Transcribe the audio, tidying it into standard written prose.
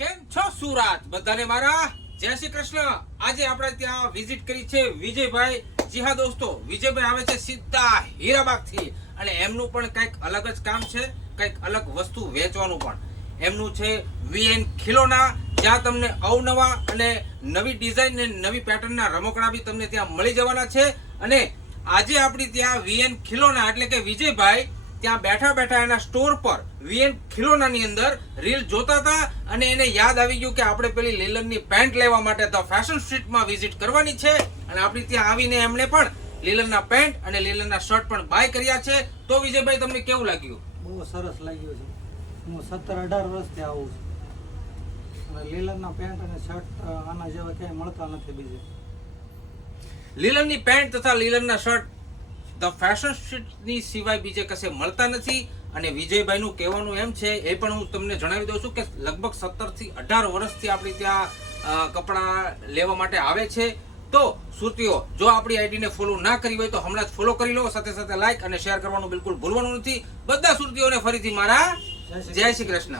કેમ છો સુરત બધાને મારા જય શ્રી કૃષ્ણ। આજે આપણે ત્યાં વિઝિટ કરી છે વિજયભાઈ। જી હા દોસ્તો, વિજયભાઈ આવે છે સીધા હીરાબાગ થી અને એમનું પણ કંઈક અલગ જ કામ છે, કંઈક અલગ વસ્તુ વેચવાનું પણ એમનું છે વીએન ખિલોના, જ્યાં તમને અવનવા અને નવી ડિઝાઇન અને નવી પેટર્નના રમકડા બી તમને ત્યાં મળી જવાના છે। અને આજે આપણી ત્યાં વીએન ખિલોના એટલે કે વિજયભાઈ ત્યાં બેઠા બેઠા એના સ્ટોર પર વીએન ખિલોનાની અંદર રીલ જોતા હતા અને એને યાદ આવી ગયું કે આપણે પેલી લીલનની પેન્ટ લેવા માટે તો ફેશન સ્ટ્રીટમાં વિઝિટ કરવાની છે અને આપણી ત્યાં આવીને એમણે પણ લીલનના પેન્ટ અને લીલનના શર્ટ પણ બાય કર્યા છે। તો વિજયભાઈ તમને કેવું લાગ્યું? બહુ સરસ લાગ્યું છે। હું 17-18 વર્ષથી આવું છું અને લીલનના પેન્ટ અને શર્ટ આના જેવા ક્યાંય મળતા નથી બીજે। લીલનની પેન્ટ તથા લીલનના શર્ટ ધ ફેશન સ્ટ્રીટની સિવાય બીજે કશે મળતા નથી। અને વિજયભાઈનું કહેવાનું એમ છે, એ પણ હું તમને જણાવી દઉં છું કે લગભગ 17 થી 18 વર્ષથી આપણી ત્યાં કપડાં લેવા માટે આવે છે। તો સુરતીઓ, જો આપણી આઈડીને ફોલો ના કરી હોય તો હમણાં જ ફોલો કરી લો, સાથે સાથે લાઈક અને શેર કરવાનું બિલકુલ ભૂલવાનું નથી। બધા સુરતીઓને ફરીથી મારા જય શ્રી કૃષ્ણ।